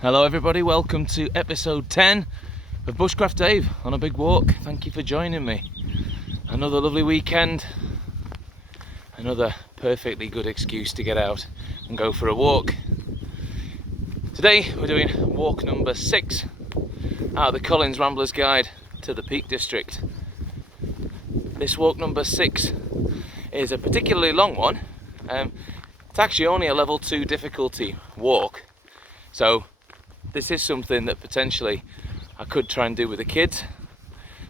Hello everybody, welcome to episode 10 of Bushcraft Dave on a big walk. Thank you for joining me. Another lovely weekend, another perfectly good excuse to get out and go for a walk. Today we're doing walk number 6 out of the Collins Ramblers Guide to the Peak District. This walk number 6 is a particularly long one. It's actually only a level 2 difficulty walk, so this is something that potentially I could try and do with the kids,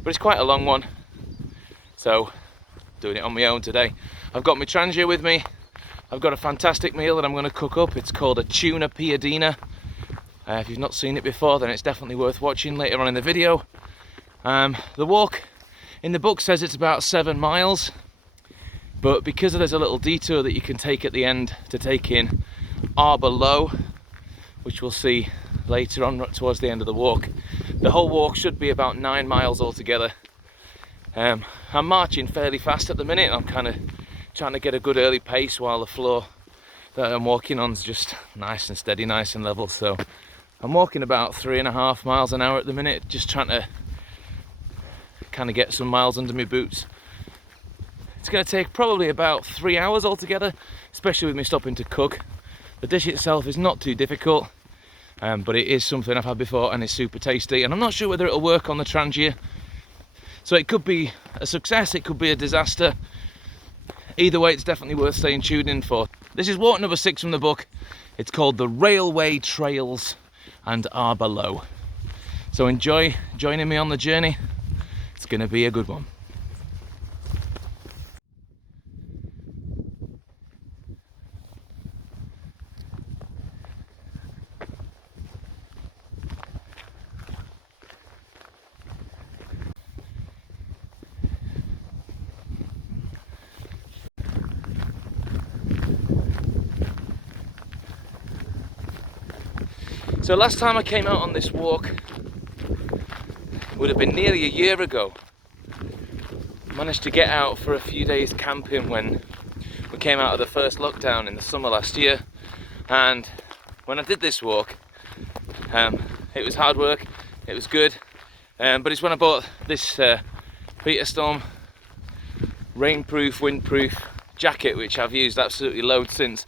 but it's quite a long one, so doing it on my own today. I've got my Trangia with me. I've got a fantastic meal that I'm going to cook up. It's called a Tuna Piadina. If you've not seen it before, then it's definitely worth watching later on in the video. The walk in the book says it's about 7 miles, but because there's a little detour that you can take at the end to take in Arbor, which we'll see later on towards the end of the walk, the whole walk should be about 9 miles altogether. I'm marching fairly fast at the minute. I'm kind of trying to get a good early pace while the floor that I'm walking on is just nice and steady, nice and level. So I'm walking about 3.5 miles an hour at the minute, just trying to kind of get some miles under my boots. It's going to take probably about 3 hours altogether, especially with me stopping to cook. The dish itself is not too difficult. But it is something I've had before and it's super tasty, and I'm not sure whether it'll work on the Trangia, so it could be a success, it could be a disaster. Either way, it's definitely worth staying tuned in for. This is walk number 6 from the book. It's called the Railway Trails and Arbor. So enjoy joining me on the journey. It's going to be a good one. So last time I came out on this walk would have been nearly a year ago. Managed to get out for a few days camping when we came out of the first lockdown in the summer last year, and when I did this walk, it was hard work, it was good, but it's when I bought this Peter Storm rainproof, windproof jacket, which I've used absolutely loads since.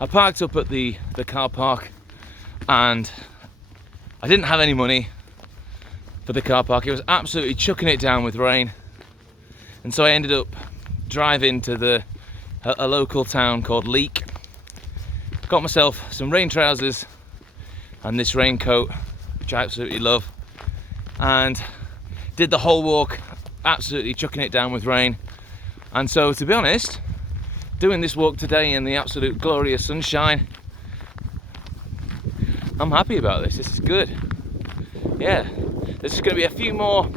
I parked up at the car park, and I didn't have any money for the car park. It was absolutely chucking it down with rain, and so I ended up driving to a local town called Leek. Got myself some rain trousers and this raincoat, which I absolutely love, and did the whole walk absolutely chucking it down with rain. And so, to be honest, doing this walk today in the absolute glorious sunshine, I'm happy about this. This is good. Yeah, there's just going to be a few more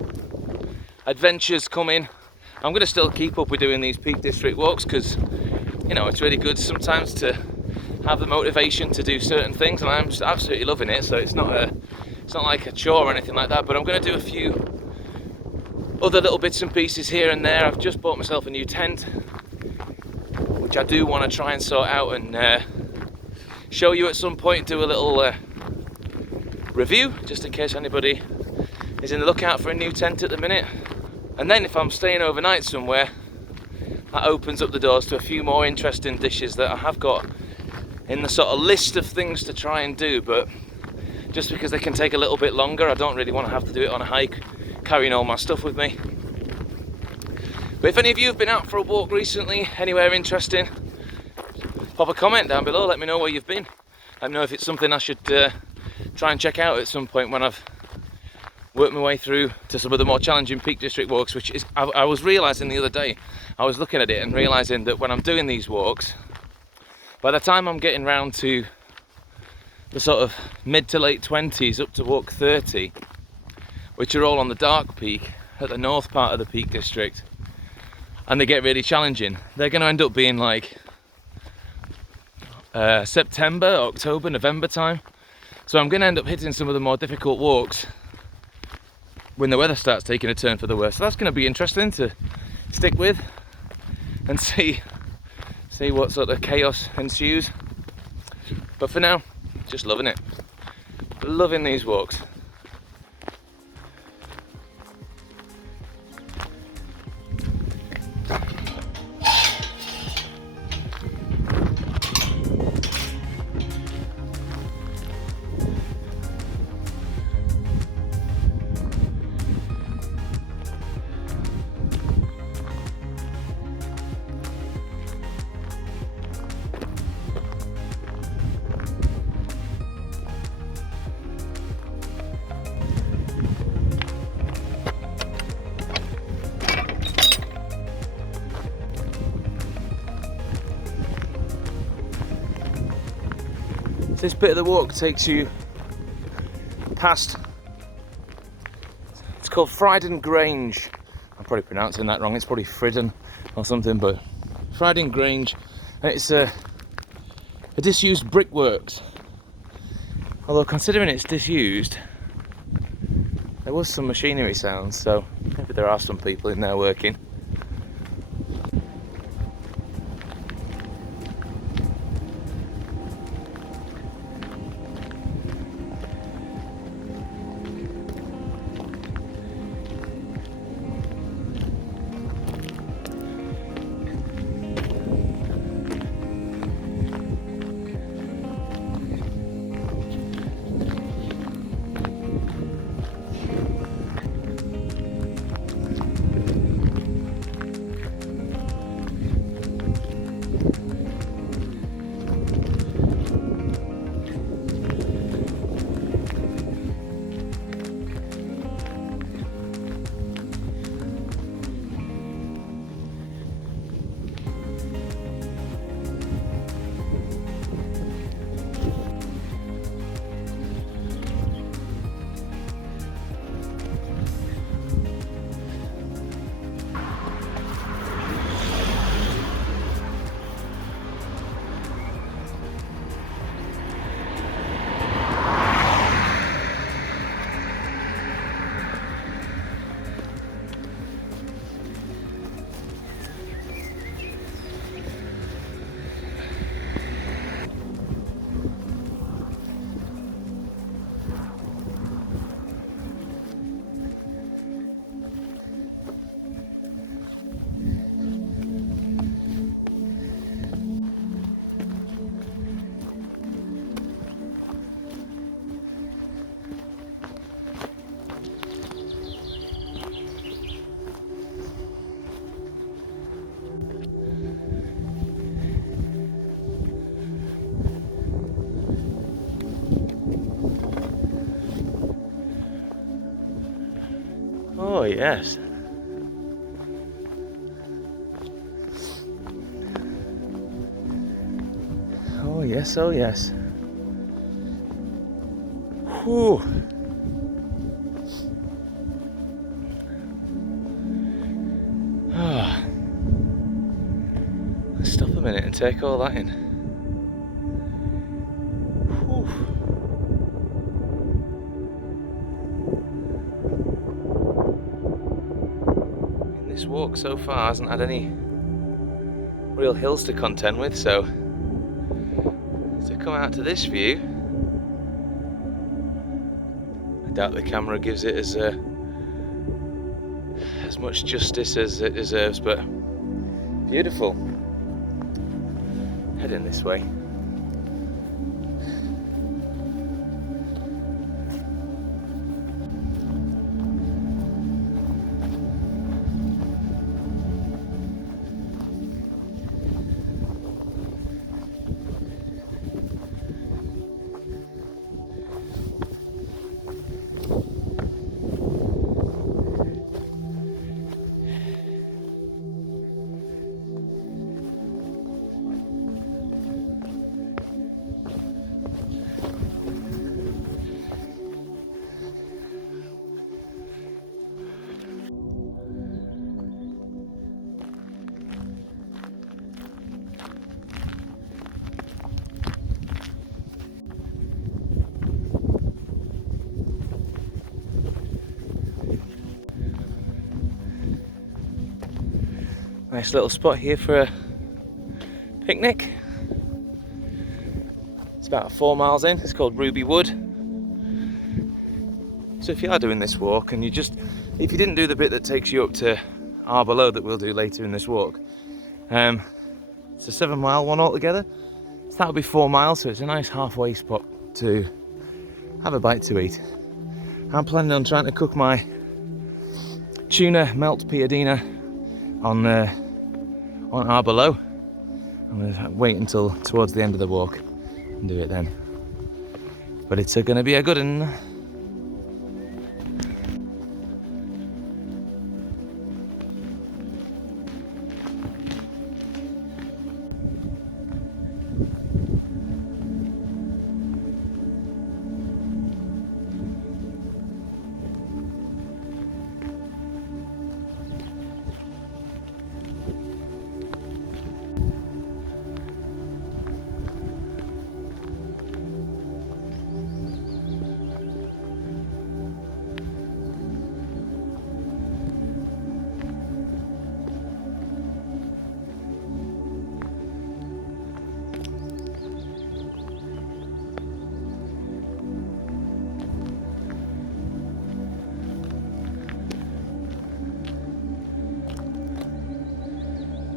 adventures coming. I'm going to still keep up with doing these Peak District walks because, you know, it's really good sometimes to have the motivation to do certain things, and I'm just absolutely loving it. So it's not like a chore or anything like that. But I'm going to do a few other little bits and pieces here and there. I've just bought myself a new tent, which I do want to try and sort out and show you at some point. Do a little review, just in case anybody is in the lookout for a new tent at the minute. And then if I'm staying overnight somewhere, that opens up the doors to a few more interesting dishes that I have got in the sort of list of things to try and do, but just because they can take a little bit longer, I don't really want to have to do it on a hike, carrying all my stuff with me. But if any of you have been out for a walk recently, anywhere interesting, pop a comment down below, let me know where you've been. Let me know if it's something I should try and check out at some point when I've worked my way through to some of the more challenging Peak District walks, which is, I was realising the other day, I was looking at it and realising that when I'm doing these walks, by the time I'm getting round to the sort of mid to late 20s up to walk 30, which are all on the dark peak at the north part of the Peak District, and they get really challenging, they're going to end up being like September, October, November time. So I'm going to end up hitting some of the more difficult walks when the weather starts taking a turn for the worse. So that's going to be interesting to stick with and see what sort of chaos ensues. But for now, just loving it. Loving these walks. This bit of the walk takes you past, it's called Fryden Grange. I'm probably pronouncing that wrong, it's probably Fridden or something, but Fryden Grange. And it's a disused brickworks. Although considering it's disused, there was some machinery sounds, so maybe there are some people in there working. Oh yes. Oh yes, oh yes. Whew. Oh. Let's stop a minute and take all that in. Whew. This walk so far hasn't had any real hills to contend with, so to come out to this view, I doubt the camera gives it as much justice as it deserves, but beautiful. Heading this way. Nice little spot here for a picnic. It's about 4 miles in. It's called Ruby Wood. So if you are doing this walk and if you didn't do the bit that takes you up to Arbor that we'll do later in this walk, it's a 7-mile one altogether. So that'll be 4 miles, so it's a nice halfway spot to have a bite to eat. I'm planning on trying to cook my Tuna Melt Piadina on Arbor Low. I'm going to wait until towards the end of the walk and do it then. But it's going to be a good one.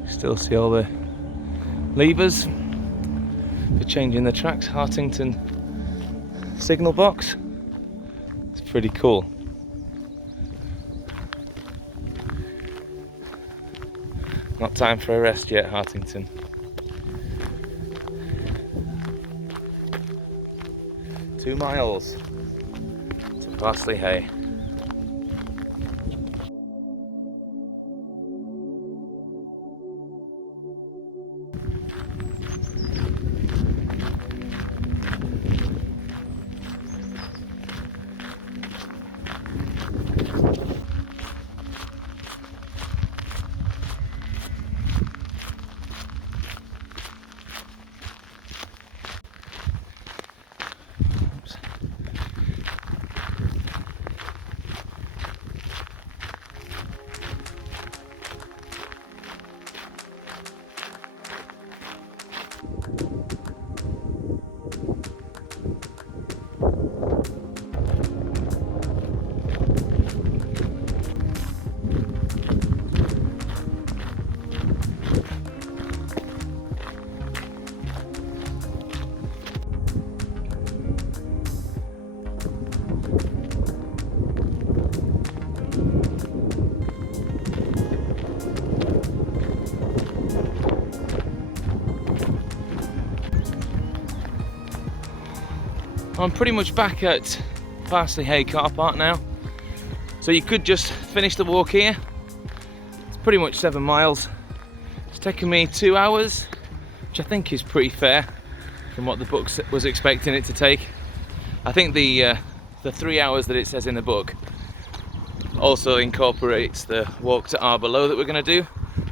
Still see all the levers for changing the tracks. Hartington signal box. It's pretty cool. Not time for a rest yet, Hartington. Two miles to Parsley Hay. I'm pretty much back at Parsley Hay car park now, so you could just finish the walk here. It's pretty much 7 miles. It's taken me 2 hours, which I think is pretty fair from what the book was expecting it to take. I think the 3 hours that it says in the book also incorporates the walk to Arbor Low that we're going to do,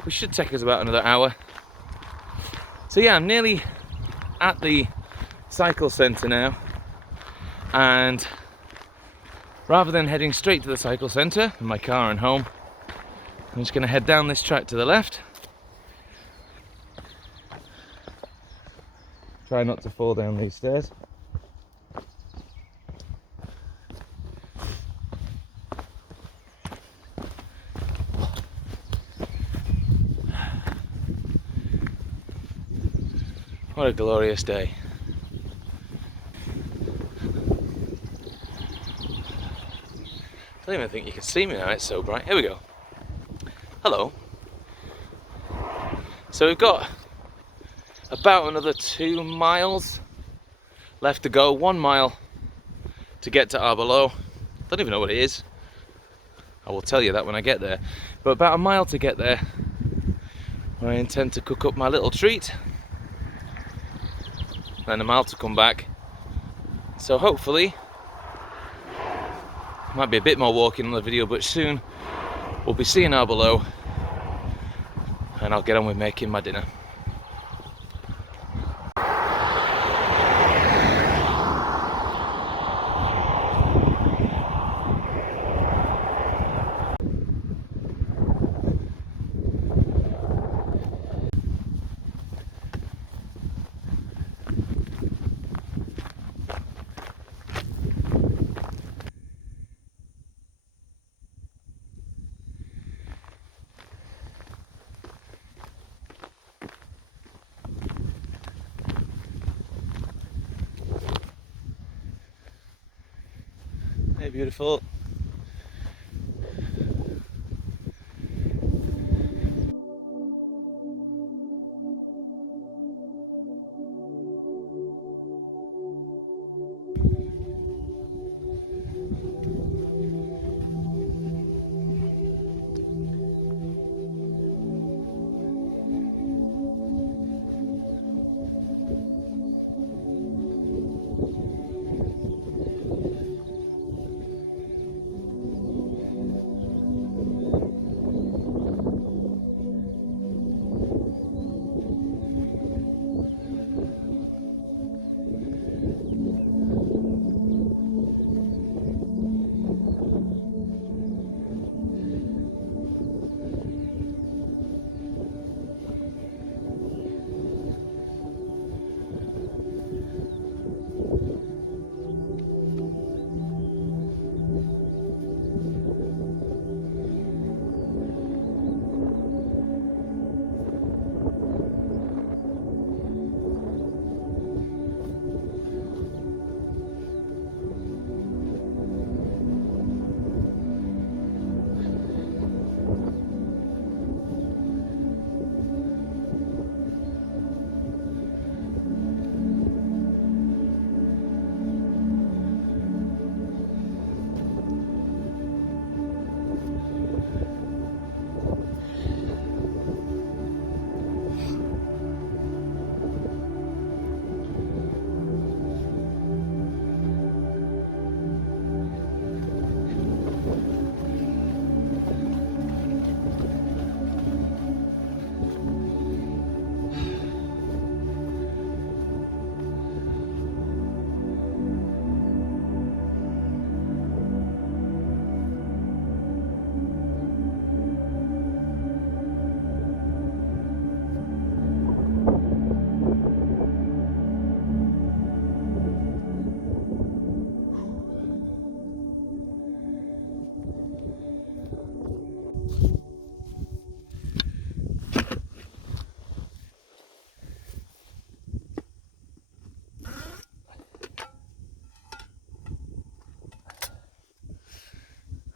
which should take us about another hour. So yeah, I'm nearly at the cycle centre now. And rather than heading straight to the cycle centre in my car and home, I'm just going to head down this track to the left. Try not to fall down these stairs. What a glorious day. I don't even think you can see me now, it's so bright. Here we go. Hello. So we've got about another 2 miles left to go. 1 mile to get to Arbor Low. Don't even know what it is. I will tell you that when I get there. But about 1 mile to get there, where I intend to cook up my little treat. Then 1 mile to come back. So hopefully, might be a bit more walking on the video, but soon we'll be seeing Arbor Low and I'll get on with making my dinner. Hey, beautiful.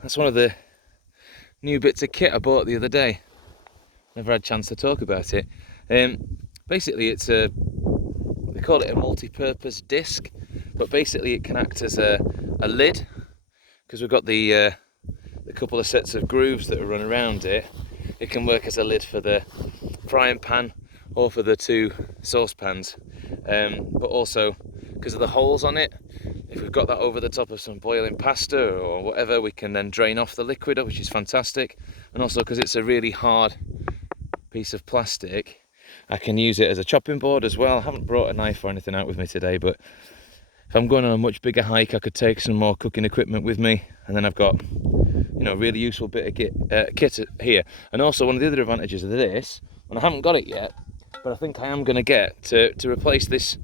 That's one of the new bits of kit I bought the other day. Never had a chance to talk about it. Basically, it's they call it a multi-purpose disc, but basically it can act as a lid, because we've got the couple of sets of grooves that run around it. It can work as a lid for the frying pan or for the two saucepans, but also because of the holes on it, if we've got that over the top of some boiling pasta or whatever, we can then drain off the liquid, which is fantastic. And also because it's a really hard piece of plastic, I can use it as a chopping board as well. I haven't brought a knife or anything out with me today, but if I'm going on a much bigger hike, I could take some more cooking equipment with me. And then I've got, you know, a really useful bit of kit here. And also one of the other advantages of this, and I haven't got it yet, but I think I am going to get to replace this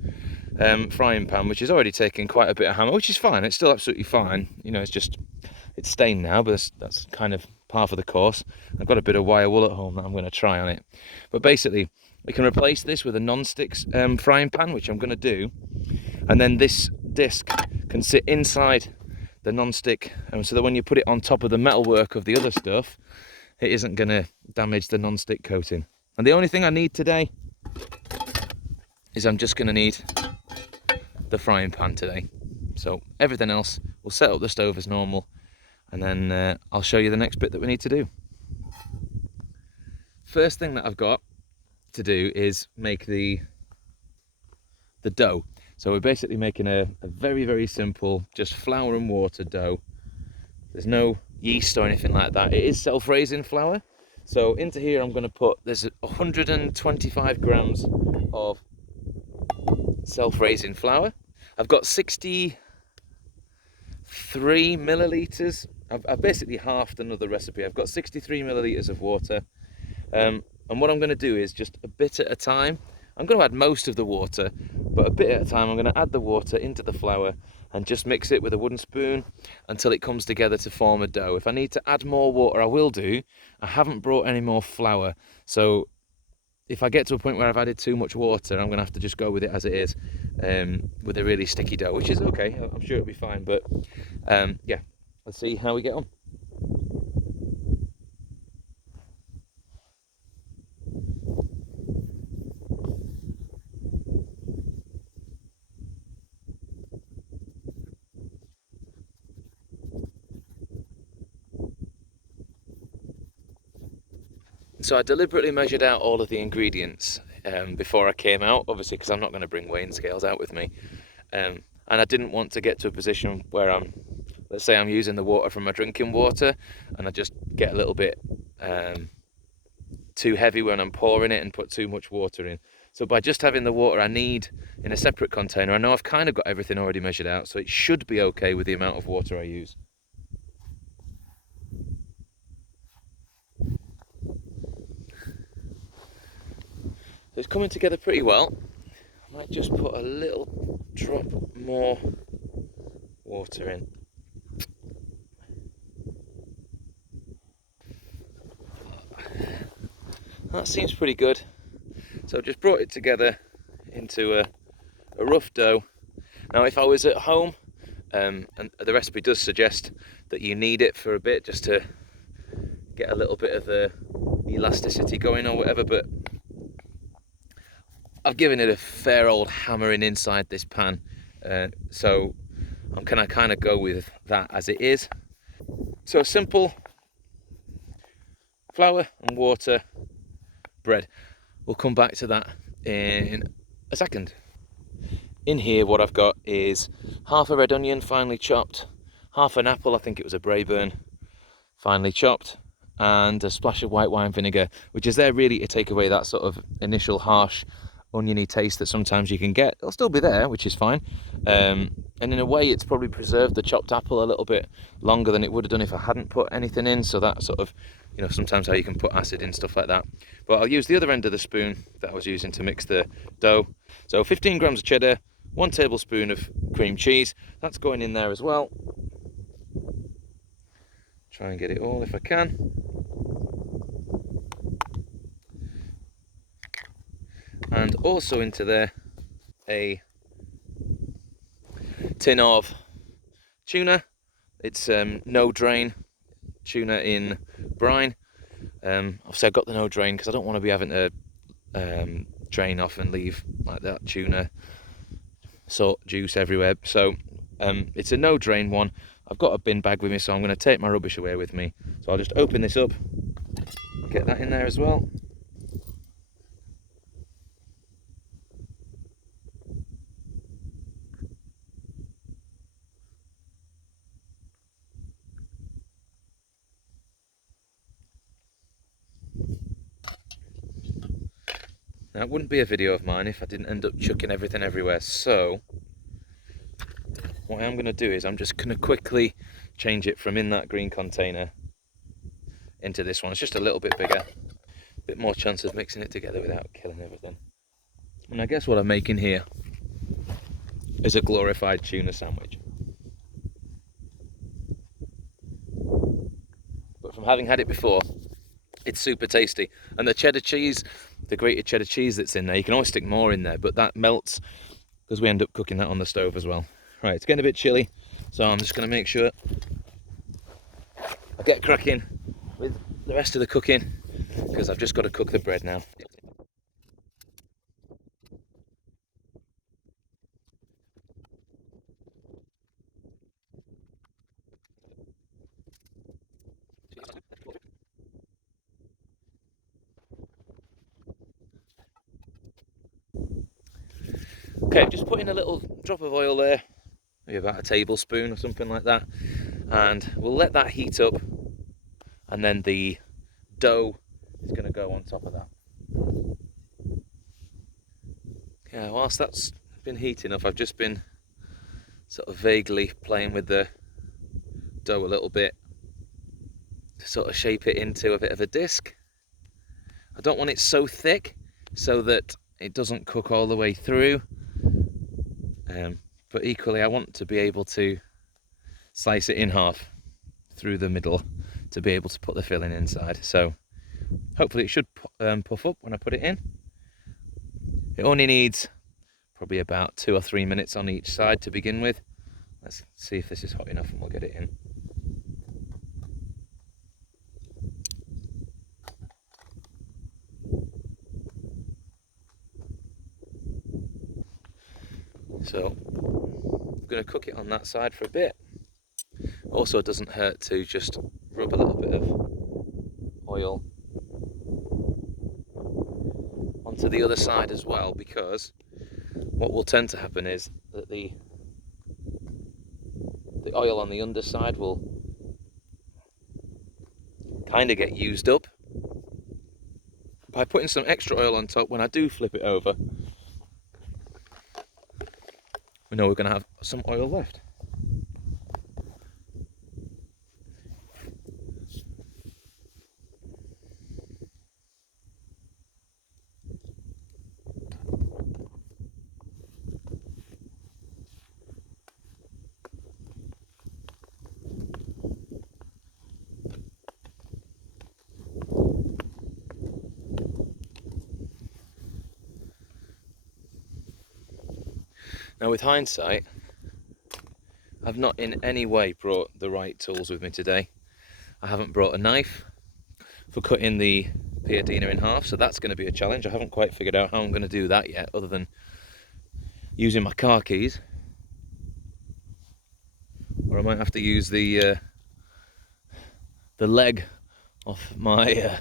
frying pan, which is already taking quite a bit of hammer, which is fine. It's still absolutely fine. You know, it's stained now, but that's kind of par for the course. I've got a bit of wire wool at home that I'm going to try on it. But basically, we can replace this with a non-stick frying pan, which I'm going to do. And then this disc can sit inside the non-stick, so that when you put it on top of the metalwork of the other stuff, it isn't going to damage the non-stick coating. And the only thing I need today is I'm just going to need the frying pan today. So everything else, we'll set up the stove as normal, and then I'll show you the next bit that we need to do. First thing that I've got to do is make the dough. So we're basically making a very, very simple, just flour and water dough. There's no yeast or anything like that. It is self-raising flour. So into here I'm going to put, there's 125 grams of self-raising flour. I've got 63 millilitres. I've basically halved another recipe. I've got 63 millilitres of water. And what I'm going to do is just a bit at a time. I'm going to add most of the water, but a bit at a time I'm going to add the water into the flour and just mix it with a wooden spoon until it comes together to form a dough. If I need to add more water, I will do. I haven't brought any more flour, so if I get to a point where I've added too much water, I'm going to have to just go with it as it is, with a really sticky dough, which is okay. I'm sure it'll be fine, but yeah, let's see how we get on. So I deliberately measured out all of the ingredients before I came out, obviously because I'm not going to bring weighing scales out with me. And I didn't want to get to a position where let's say I'm using the water from my drinking water and I just get a little bit too heavy when I'm pouring it and put too much water in. So by just having the water I need in a separate container, I know I've kind of got everything already measured out, so it should be okay with the amount of water I use. So it's coming together pretty well. I might just put a little drop more water in. That seems pretty good. So I've just brought it together into a rough dough. Now if I was at home, and the recipe does suggest that you need it for a bit just to get a little bit of the elasticity going or whatever, but I've given it a fair old hammering inside this pan, so I'm gonna kind of go with that as it is. So simple flour and water, bread. We'll come back to that in a second. In here what I've got is half a red onion finely chopped, half an apple, I think it was a Braeburn, finely chopped, and a splash of white wine vinegar, which is there really to take away that sort of initial harsh oniony taste that sometimes you can get. It'll still be there, which is fine, and in a way it's probably preserved the chopped apple a little bit longer than it would have done if I hadn't put anything in, so that sort of, you know, sometimes how you can put acid in, stuff like that. But I'll use the other end of the spoon that I was using to mix the dough. So 15 grams of cheddar, 1 tablespoon of cream cheese, that's going in there as well. Try and get it all if I can. And also into there a tin of tuna. It's no drain tuna in brine. Obviously I got the no drain because I don't want to be having to drain off and leave like that tuna salt juice everywhere. So it's a no drain one. I've got a bin bag with me, so I'm going to take my rubbish away with me. So I'll just open this up, get that in there as well. Now, it wouldn't be a video of mine if I didn't end up chucking everything everywhere, so what I'm going to do is I'm just going to quickly change it from in that green container into this one. It's just a little bit bigger, a bit more chance of mixing it together without killing everything. And I guess what I'm making here is a glorified tuna sandwich. But from having had it before, it's super tasty. And the cheddar cheese, the grated cheddar cheese that's in there, you can always stick more in there, but that melts because we end up cooking that on the stove as well. Right, it's getting a bit chilly, so I'm just going to make sure I get cracking with the rest of the cooking, because I've just got to cook the bread now. Okay, just put in a little drop of oil there, maybe about a tablespoon or something like that, and we'll let that heat up, and then the dough is going to go on top of that. Yeah, whilst that's been heating up, I've just been sort of vaguely playing with the dough a little bit to sort of shape it into a bit of a disc. I don't want it so thick so that it doesn't cook all the way through, but equally I want to be able to slice it in half through the middle to be able to put the filling inside. So hopefully it should puff up when I put it in. It only needs probably about 2 or 3 minutes on each side to begin with. Let's see if this is hot enough and we'll get it in. So I'm going to cook it on that side for a bit. Also, it doesn't hurt to just rub a little bit of oil onto the other side as well, because what will tend to happen is that the oil on the underside will kind of get used up. By putting some extra oil on top, when I do flip it over, we know we're going to have some oil left. Now, with hindsight, I've not in any way brought the right tools with me today. I haven't brought a knife for cutting the Piadina in half, so that's going to be a challenge. I haven't quite figured out how I'm going to do that yet, other than using my car keys. Or I might have to use the leg off my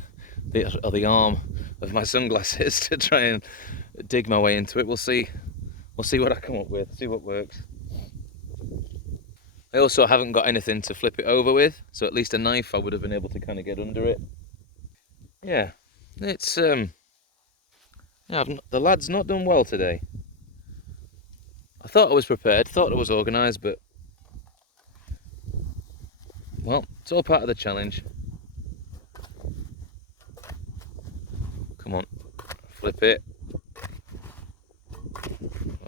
the arm of my sunglasses to try and dig my way into it. We'll see. We'll see what I come up with. See what works. I also haven't got anything to flip it over with, so at least a knife I would have been able to kind of get under it. Yeah, it's yeah. The lad's not done well today. I thought I was prepared. Thought I was organised, but well, it's all part of the challenge. Come on, flip it.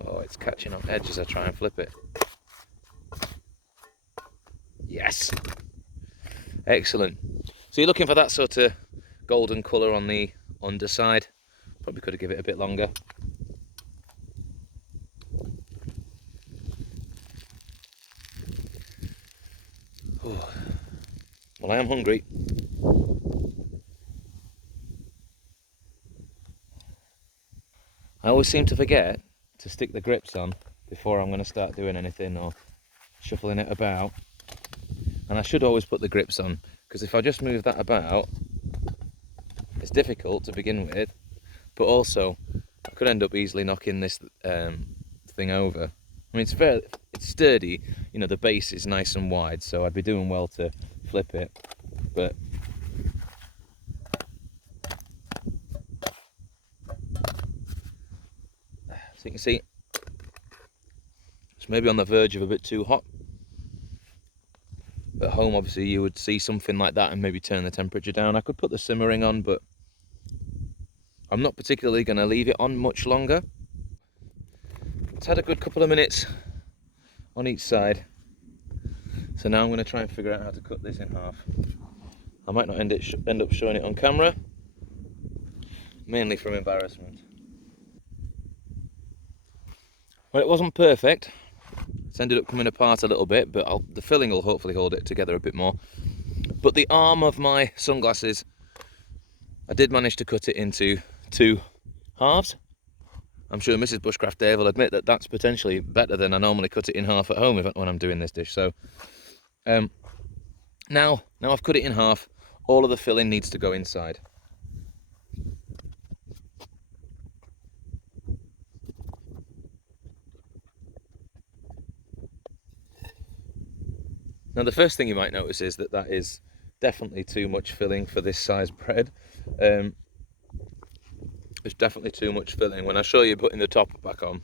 Oh, it's catching on edge as I try and flip it. Yes! Excellent. So you're looking for that sort of golden colour on the underside. Probably could have given it a bit longer. Oh. Well, I am hungry. I always seem to forget to stick the grips on before I'm going to start doing anything or shuffling it about. And I should always put the grips on, because if I just move that about, it's difficult to begin with, but also I could end up easily knocking this thing over. I mean, it's sturdy, you know, the base is nice and wide, so I'd be doing well to flip it, but so you can see it's maybe on the verge of a bit too hot. At home, obviously, you would see something like that and maybe turn the temperature down. I could put the simmering on, but I'm not particularly going to leave it on much longer. It's had a good couple of minutes on each side, so now I'm going to try and figure out how to cut this in half. I might not end up showing it on camera, mainly from embarrassment. Well, it wasn't perfect. It's ended up coming apart a little bit, but the filling will hopefully hold it together a bit more. But the arm of my sunglasses, I did manage to cut it into 2 halves. I'm sure Mrs. Bushcraft Dave will admit that that's potentially better than I normally cut it in half at home when I'm doing this dish. So now I've cut it in half, all of the filling needs to go inside. Now, the first thing you might notice is that is definitely too much filling for this size bread. It's definitely too much filling. When I show you putting the top back on,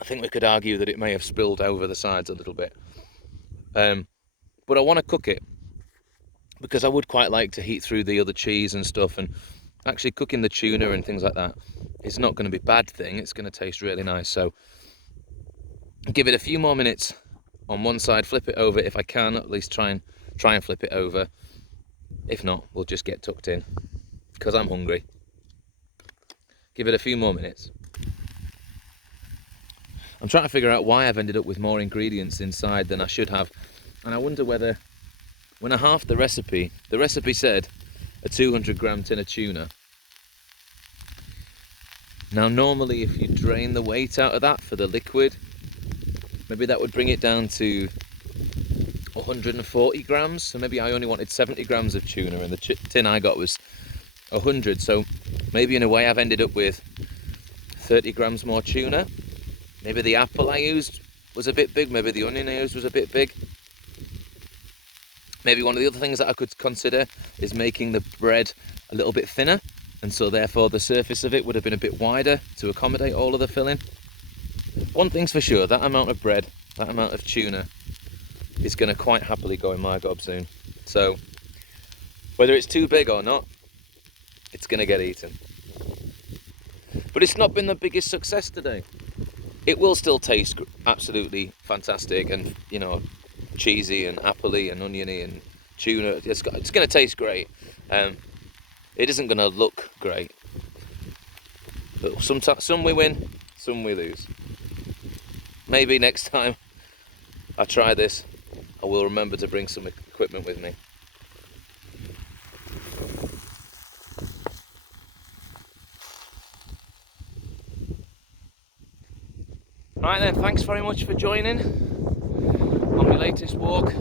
I think we could argue that it may have spilled over the sides a little bit. But I want to cook it because I would quite like to heat through the other cheese and stuff, and actually cooking the tuna and things like that is not going to be a bad thing. It's going to taste really nice. So give it a few more minutes on one side, flip it over if I can, at least try and flip it over. If not, we'll just get tucked in because I'm hungry. Give it a few more minutes. I'm trying to figure out why I've ended up with more ingredients inside than I should have, and I wonder whether, when I halved the recipe said a 200 gram tin of tuna, Now normally if you drain the weight out of that for the liquid, maybe that would bring it down to 140 grams. So maybe I only wanted 70 grams of tuna and the tin I got was 100. So maybe in a way I've ended up with 30 grams more tuna. Maybe the apple I used was a bit big, maybe the onion I used was a bit big. Maybe one of the other things that I could consider is making the bread a little bit thinner, and so therefore the surface of it would have been a bit wider to accommodate all of the filling. One thing's for sure, that amount of bread, that amount of tuna is going to quite happily go in my gob soon. So whether it's too big or not, it's going to get eaten. But it's not been the biggest success today. It will still taste absolutely fantastic and, you know, cheesy and appley and oniony and tuna. It's going to taste great. It isn't going to look great. But some we win, some we lose. Maybe next time I try this, I will remember to bring some equipment with me. Right then, thanks very much for joining on my latest walk.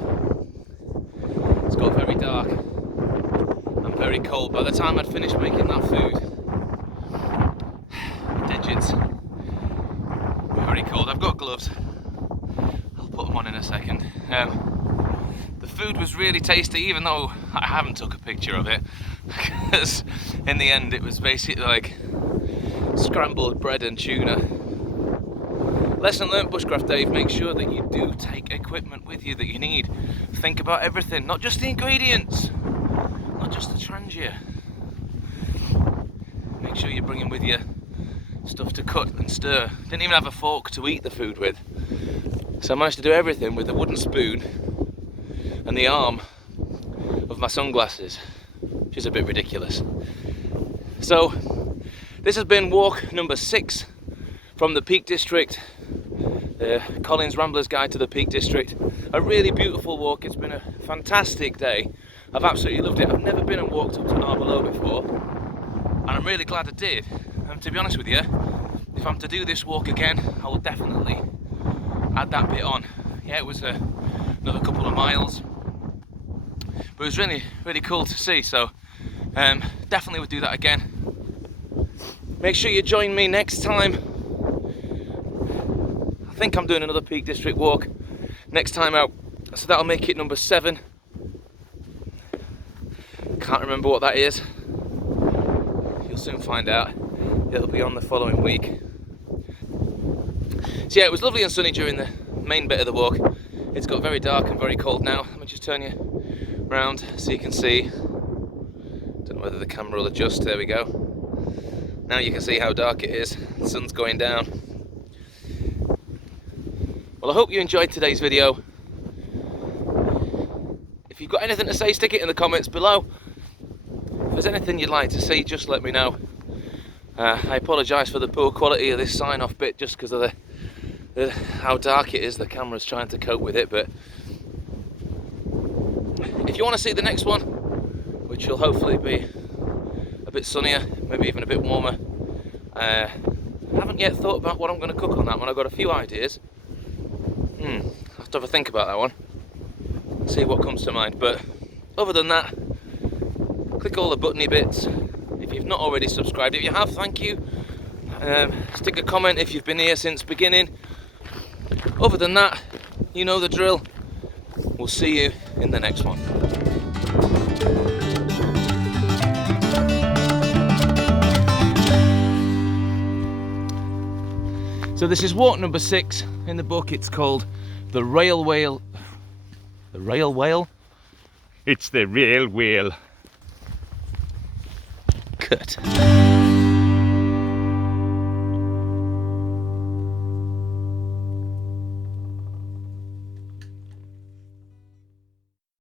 It's got very dark and very cold. By the time I'd finished making that food, my digits were very cold. I've got gloves, I'll put them on in a second. The food was really tasty, even though I haven't took a picture of it, because in the end it was basically like scrambled bread and tuna. Lesson learned, Bushcraft Dave, make sure that you do take equipment with you that you need. Think about everything, not just the ingredients, not just the Trangia. Make sure you're bringing with you stuff to cut and stir. Didn't even have a fork to eat the food with. So I managed to do everything with a wooden spoon and the arm of my sunglasses, which is a bit ridiculous. So this has been walk number 6 from the Peak District. Collins Rambler's Guide to the Peak District. A really beautiful walk. It's been a fantastic day. I've absolutely loved it. I've never been and walked up to Arbor before, and I'm really glad I did. And to be honest with you, if I'm to do this walk again, I will definitely add that bit on. Yeah, it was another couple of miles, but it was really, really cool to see. So definitely would do that again. Make sure you join me next time. I think I'm doing another Peak District walk next time out, so that'll make it number 7. Can't remember what that is. You'll soon find out. It'll be on the following week. So yeah, it was lovely and sunny during the main bit of the walk. It's got very dark and very cold now. Let me just turn you around so you can see. Don't know whether the camera will adjust. There we go. Now you can see how dark it is. The sun's going down. Well, I hope you enjoyed today's video. If you've got anything to say, stick it in the comments below. If there's anything you'd like to see, just let me know. I apologise for the poor quality of this sign-off bit, just because of how dark it is. The camera's trying to cope with it, but if you want to see the next one, which will hopefully be a bit sunnier, maybe even a bit warmer, I haven't yet thought about what I'm going to cook on that one. I've got a few ideas. I'll have to have a think about that one, see what comes to mind. But other than that, click all the buttony bits if you've not already subscribed. If you have, thank you. Stick a comment if you've been here since beginning. Other than that, you know the drill. We'll see you in the next one. So this is walk number 6 in the book. It's called The Rail Whale. The Rail Whale? It's the Rail Whale. Cut.